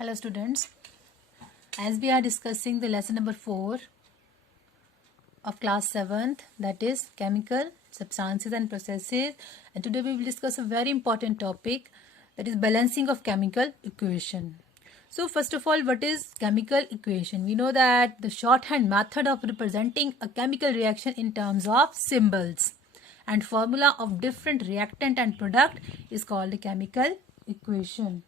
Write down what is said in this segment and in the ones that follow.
Hello students, as we are discussing the lesson number 4 of class 7th, that is chemical substances and processes, and today we will discuss a very important topic, that is balancing of chemical equation. So first of all, what is chemical equation? We know that the shorthand method of representing a chemical reaction in terms of symbols and formula of different reactant and product is called a chemical equation.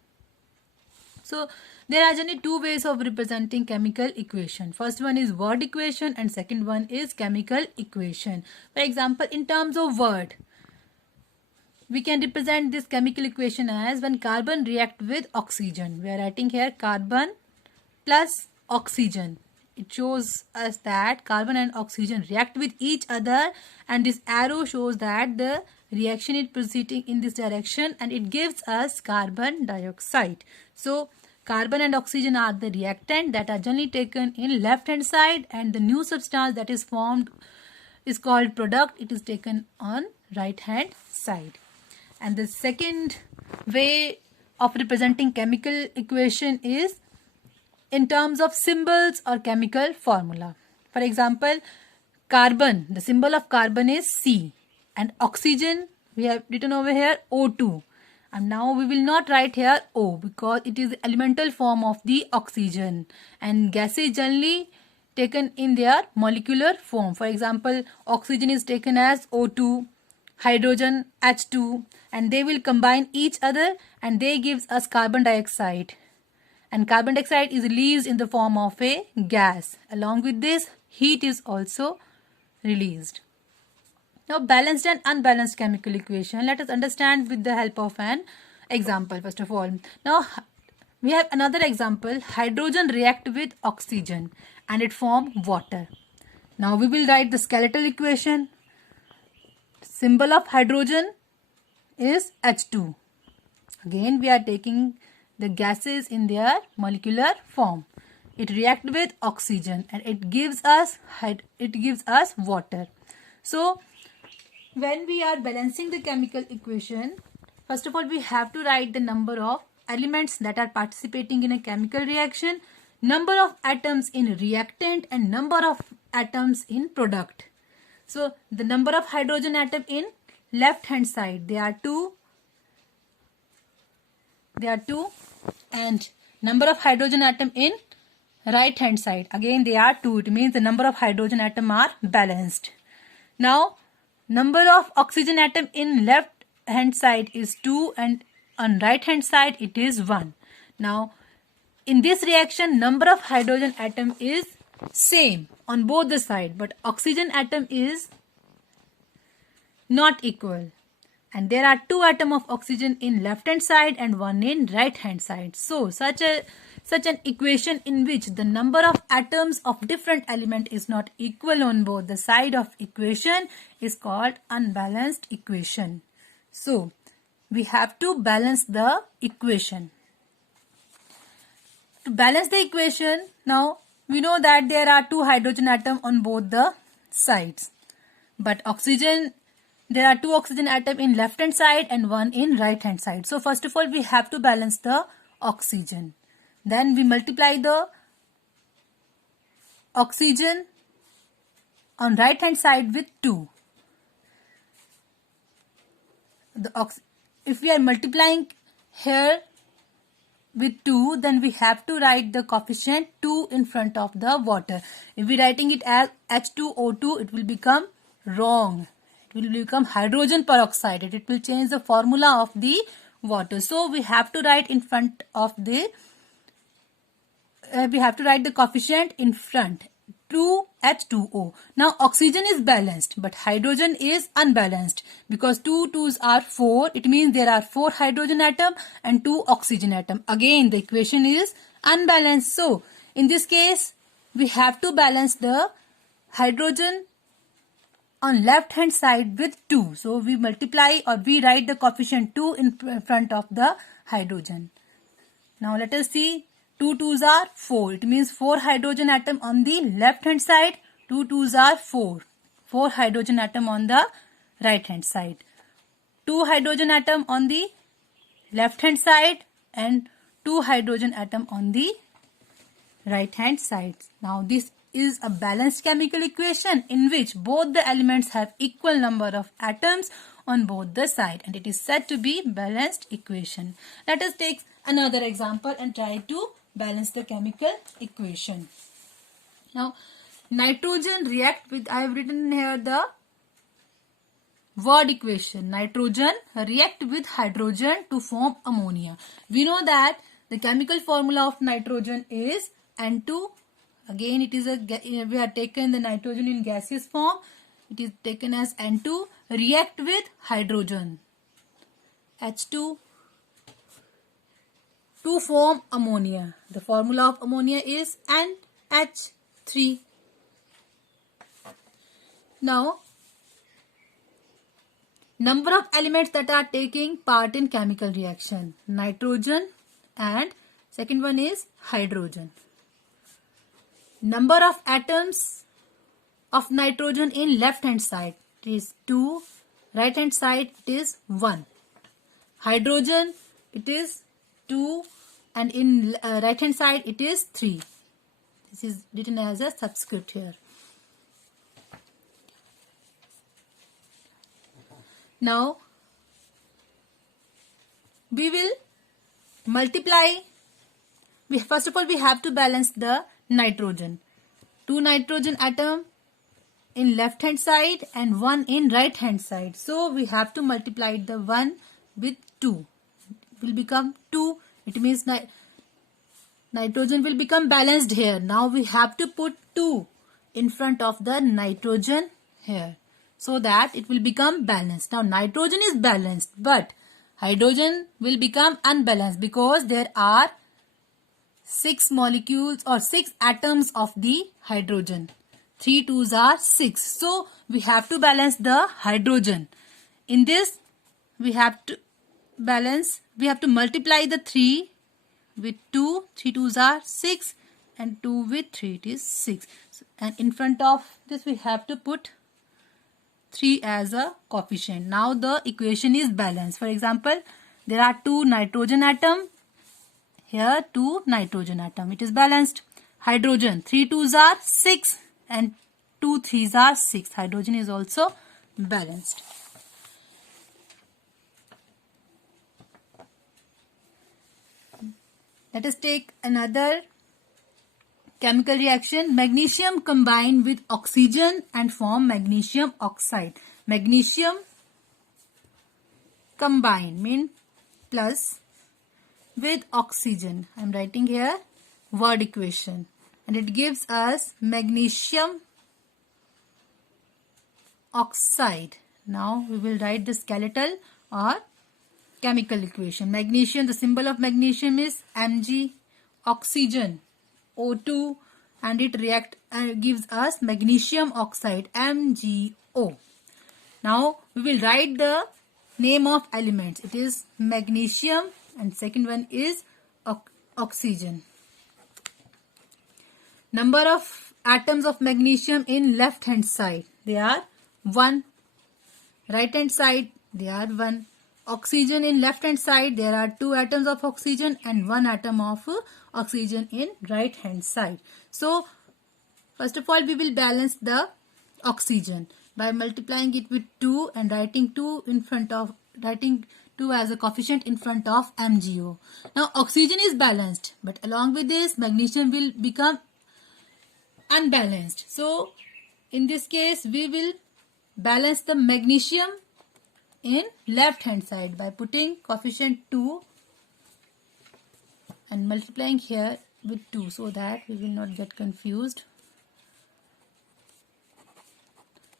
So there are generally two ways of representing chemical equation. First one is word equation and second one is chemical equation. For example, in terms of word, we can represent this chemical equation as when carbon react with oxygen. We are writing here carbon plus oxygen. It shows us that carbon and oxygen react with each other, and this arrow shows that the reaction is proceeding in this direction and it gives us carbon dioxide. So carbon and oxygen are the reactant that are generally taken in left hand side, and the new substance that is formed is called product. It is taken on right hand side. And the second way of representing chemical equation is in terms of symbols or chemical formula. For example, carbon, the symbol of carbon is C, and oxygen we have written over here O2. And now we will not write here O because it is the elemental form of the oxygen, and gases generally taken in their molecular form. For example, oxygen is taken as O2, hydrogen H2, and they will combine each other and they gives us carbon dioxide. And carbon dioxide is released in the form of a gas. Along with this, heat is also released. Now, balanced and unbalanced chemical equation. Let us understand with the help of an example first of all. Now, we have another example. Hydrogen react with oxygen and it form water. Now, we will write the skeletal equation. Symbol of hydrogen is H2. Again, we are taking the gases in their molecular form. It react with oxygen and it gives us water. So when we are balancing the chemical equation, first of all we have to write the number of elements that are participating in a chemical reaction, number of atoms in reactant, and number of atoms in product. So the number of hydrogen atom in left hand side, there are two, and number of hydrogen atom in right hand side, again they are 2. It means the number of hydrogen atom are balanced. Now number of oxygen atom in left hand side is 2 and on right hand side it is 1. Now in this reaction number of hydrogen atom is same on both the side, but oxygen atom is not equal, and there are 2 atoms of oxygen in left hand side and 1 in right hand side. So such an equation in which the number of atoms of different element is not equal on both the side of equation is called unbalanced equation. So we have to balance the equation. To balance the equation, now we know that there are 2 hydrogen atoms on both the sides, but oxygen, there are 2 oxygen atoms in left hand side and 1 in right hand side. So first of all we have to balance the oxygen. Then we multiply the oxygen on right hand side with 2. If we are multiplying here with 2, then we have to write the coefficient 2 in front of the water. If we are writing it as H2O2, it will become wrong. It will become hydrogen peroxide. It will change the formula of the water. So we have to write in front of the coefficient in front, 2H2O. Now oxygen is balanced but hydrogen is unbalanced because 2 2s are 4. It means there are 4 hydrogen atom and 2 oxygen atom. Again the equation is unbalanced. So in this case we have to balance the hydrogen on left hand side with 2. So we multiply or we write the coefficient 2 in front of the hydrogen. Now let us see. 2 2s are 4. It means 4 hydrogen atom on the left hand side. 2 2s are 4. 4 hydrogen atom on the right hand side. 2 hydrogen atom on the left hand side and 2 hydrogen atom on the right hand side. Now this is a balanced chemical equation in which both the elements have equal number of atoms on both the side, and it is said to be balanced equation. Let us take another example and try to balance the chemical equation. Now nitrogen react with, I have written here the word equation. Nitrogen react with hydrogen to form ammonia. We know that the chemical formula of nitrogen is N2. Again, it is we have taken the nitrogen in gaseous form. It is taken as N2. React with hydrogen, H2, to form ammonia. The formula of ammonia is NH3. Now, number of elements that are taking part in chemical reaction: nitrogen and second one is hydrogen. Number of atoms of nitrogen in left hand side, it is 2, right hand side it is 1. Hydrogen, it is 2, and in right hand side it is 3. This is written as a subscript here. Now we will multiply. First of all, we have to balance the nitrogen. 2 nitrogen atom in left hand side and 1 in right hand side. So we have to multiply the 1 with 2. It will become 2. It means nitrogen will become balanced here. Now we have to put 2 in front of the nitrogen here, so that it will become balanced. Now nitrogen is balanced, but hydrogen will become unbalanced because there are 6 molecules or 6 atoms of the hydrogen. 3 2s are 6. So we have to balance the hydrogen. In this, we have to multiply the 3 with 2. 3 2s are 6 and 2 with 3, it is 6. And in front of this we have to put 3 as a coefficient. Now the equation is balanced. For example, there are 2 nitrogen atom. Here 2 nitrogen atom. It is balanced. Hydrogen, 3 2s are 6 and 2 3s are 6. Hydrogen is also balanced. Let us take another chemical reaction. Magnesium combine with oxygen and form magnesium oxide. Magnesium combine mean plus with oxygen. I am writing here word equation, and it gives us magnesium oxide. Now we will write the skeletal or chemical equation. Magnesium, the symbol of magnesium is Mg. Oxygen, O2, and it gives us magnesium oxide, MgO. Now we will write the name of elements. It is magnesium and second one is oxygen. Number of atoms of magnesium in left hand side, they are 1. Right hand side, they are 1. Oxygen in left hand side, there are 2 atoms of oxygen and 1 atom of oxygen in right hand side. So first of all, we will balance the oxygen by multiplying it with 2 and writing 2 as a coefficient in front of MgO. Now oxygen is balanced, but along with this magnesium will become unbalanced. So in this case we will balance the magnesium in left hand side by putting coefficient 2 and multiplying here with 2 so that we will not get confused.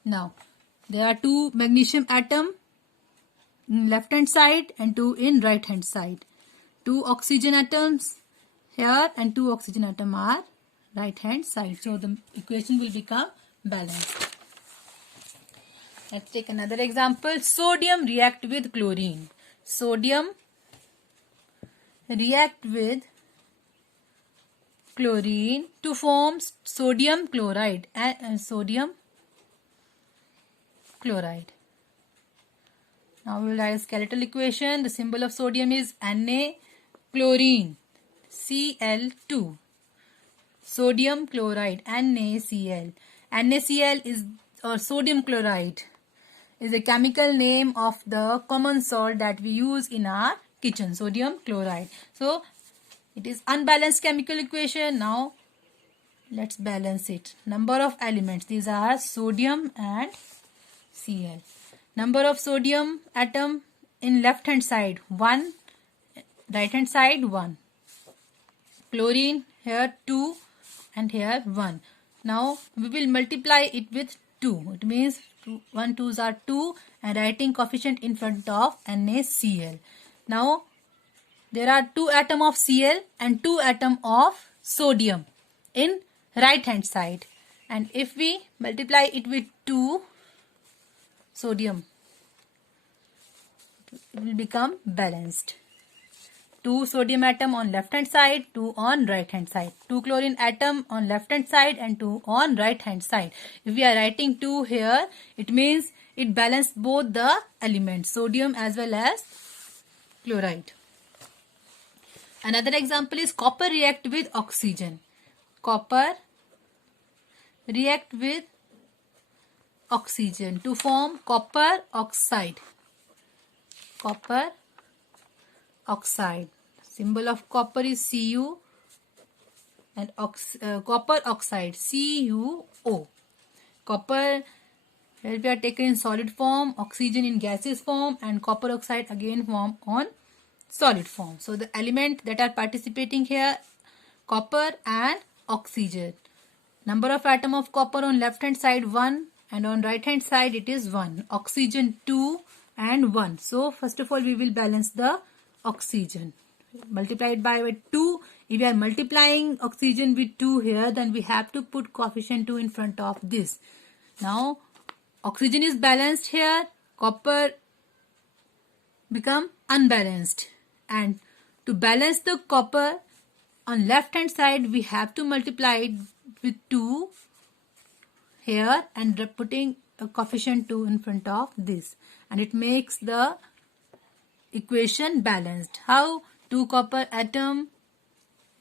Now there are 2 magnesium atom in left hand side and 2 in right hand side. 2 oxygen atoms here and 2 oxygen atom are right hand side. So the equation will become balanced. Let's take another example. Sodium react with chlorine. Sodium react with chlorine to form sodium chloride and sodium chloride. Now we will write a skeletal equation. The symbol of sodium is Na. Chlorine, Cl2, sodium chloride, NaCl. NaCl is, or sodium chloride, is a chemical name of the common salt that we use in our kitchen, sodium chloride. So it is unbalanced chemical equation. Now let's balance it. Number of elements, these are sodium and Cl. Number of sodium atom in left hand side 1, right hand side 1. Chlorine here 2 and here 1. Now we will multiply it with 2. It means 1 2s are 2 and writing coefficient in front of NaCl. Now there are 2 atom of Cl and 2 atom of sodium in right hand side, and if we multiply it with 2 sodium, it will become balanced. 2 sodium atom on left hand side, 2 on right hand side. 2 chlorine atom on left hand side and 2 on right hand side. If we are writing 2 here, it means it balanced both the elements, sodium as well as chloride. Another example is copper react with oxygen. Copper react with oxygen to form copper oxide. Copper oxide. Symbol of copper is Cu and copper oxide CuO. Copper, here we are taken in solid form, oxygen in gaseous form, and copper oxide again form on solid form. So the element that are participating here, copper and oxygen. Number of atom of copper on left hand side 1 and on right hand side it is 1. Oxygen 2 and 1. So first of all we will balance the oxygen. Multiply it by 2. If we are multiplying oxygen with 2 here, then we have to put coefficient 2 in front of this. Now oxygen is balanced here. Copper become unbalanced. And to balance the copper on left hand side, we have to multiply it with 2 here and putting a coefficient 2 in front of this. And it makes the equation balanced. How? 2 copper atom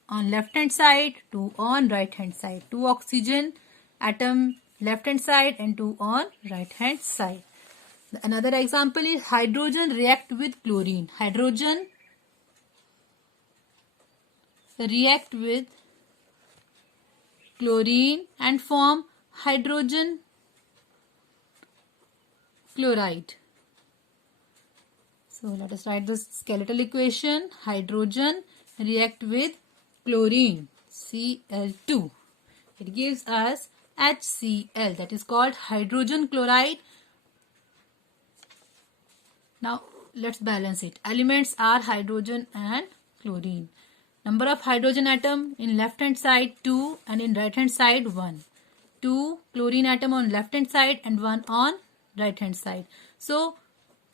on left hand side, 2 on right hand side. 2 oxygen atom left hand side and 2 on right hand side. Another example is hydrogen react with chlorine. Hydrogen react with chlorine and form hydrogen chloride. So let us write the skeletal equation. Hydrogen react with chlorine, Cl2. It gives us HCl, that is called hydrogen chloride. Now let's balance it. Elements are hydrogen and chlorine. Number of hydrogen atom in left hand side 2 and in right hand side 1. 2 chlorine atom on left hand side and 1 on right hand side. So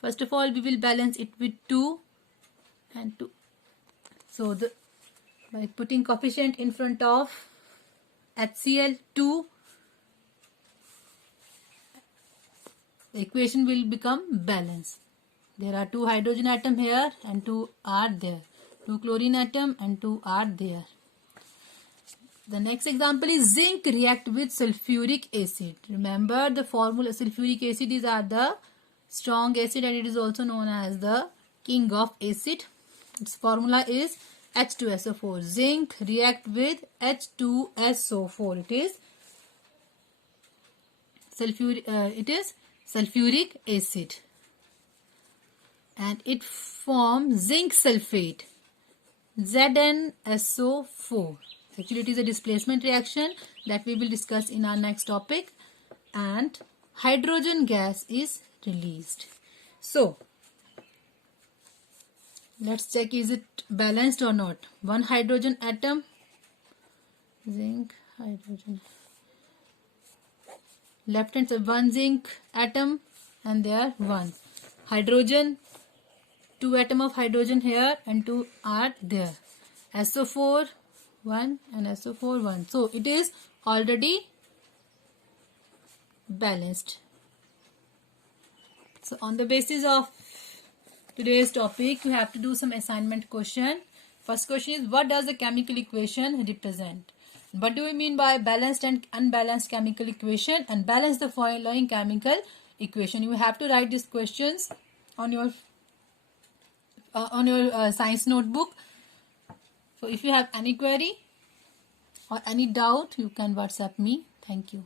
first of all we will balance it with 2 and 2. So by putting coefficient in front of HCl2, the equation will become balanced. There are 2 hydrogen atom here and 2 are there. 2 chlorine atom and 2 are there. The next example is zinc react with sulfuric acid. Remember the formula, sulfuric acid is the strong acid and it is also known as the king of acid. Its formula is H2SO4. Zinc react with H2SO4. It is sulfuric acid and it forms zinc sulfate, ZnSO4. Actually it is a displacement reaction that we will discuss in our next topic, and hydrogen gas is released. So let's check, is it balanced or not. 1 hydrogen atom, zinc, hydrogen, left hand side 1 zinc atom and there 1 hydrogen, 2 atom of hydrogen here and 2 are there. SO4 1 and SO4 1. So it is already balanced. So on the basis of today's topic, you have to do some assignment question. First question is, what does the chemical equation represent? What do we mean by balanced and unbalanced chemical equation, and balance the following chemical equation? You have to write these questions on your science notebook. So if you have any query or any doubt, you can WhatsApp me. Thank you.